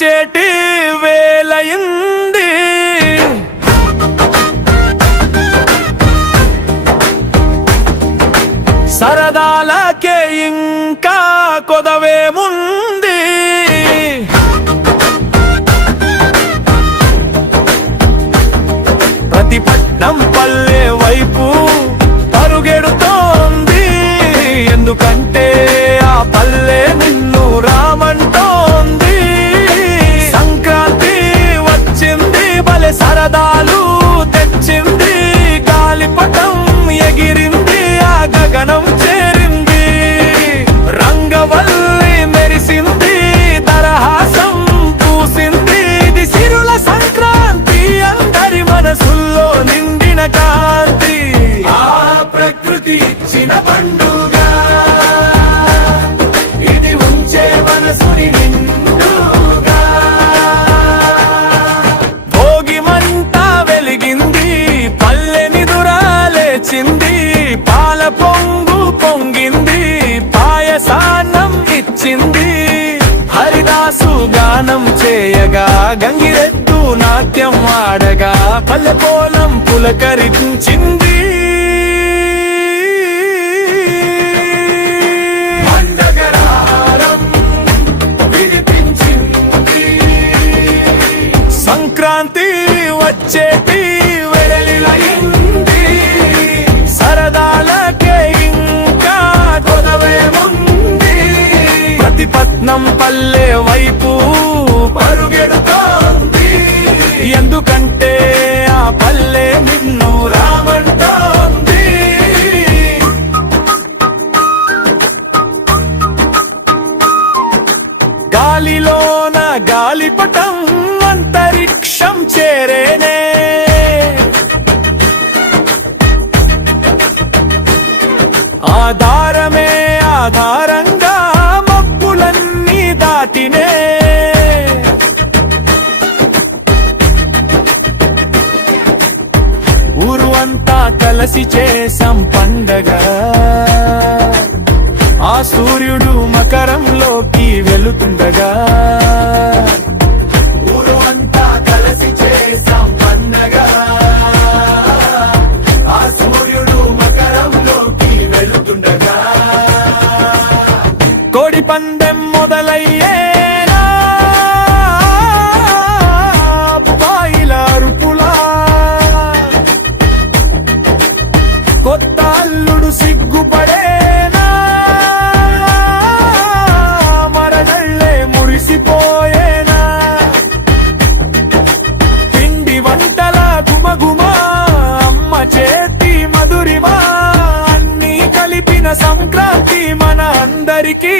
వచ్చేటి వేలయింది. సరదాలకే ఇంకా కొదవేముంది. ప్రతి పట్నం పల్లె వైపు పరుగెడుతోంది. ఎందుకంటే ఆ పల్లె నిన్ను రామంటోంది. సంక్రాంతి వచ్చింది, భలే సరదాలు తెచ్చింది. గాలిపటం ఎగిరింది, ఆ గగనం చేరింది. రంగవల్లి మెరిసింది, దరహాసం పూసింది. ఇది సిరుల సంక్రాంతి, అందరి మనసుల్లో నిండిన కాంతి. ఆ ప్రకృతి ఇచ్చిన పండుగ, ఇది ఉంచే మనసుని నిండుగా. భోగి మంట వెలిగింది, పల్లెని దురాలేచింది. పాల పొంగు పొంగింది, పాయసాన్నం ఇచ్చింది. హరిదాసు గానం చేయగా, గంగిరెద్దు నాట్యం ఆడగా, పల్లె పోలం పులకరించింది. సంక్రాంతి వచ్చేటి వెడలిలయింది. సరదాలకే ఇంకా కొదవేముంది. ప్రతి పట్నం పల్లె వైపు పరుగెడుతోంది. ఎందుకంటే ఆ పల్లె నిన్ను రామంటోంది. గాలిలోన గాలిపటం అంతరిక్షం చేరేనే. ఆధారమే ఆధారంగా మబ్బులన్నీ దాటినే. ఊరు అంతా కలిసి చేసాం పండగ. ఆ సూర్యుడు మకరంలోకి వెళుతుండగా, ఊరు అంతా కలిసి చేసాం పండగ. ఆ సూర్యుడు మకరంలోకి వెళుతుండగా, కోడి పందెం మొదలయ్యేనా. బాయిల అరుపులా, కొత్త అల్లుడు సిగ్గుపడేనా. మరగళ్ళే మురిసిపోయేనా. పిండి వంటల గుమగుమా, అమ్మ చేతి మధురిమా, అన్నీ కలిపిన సంక్రాంతి మన అందరికీ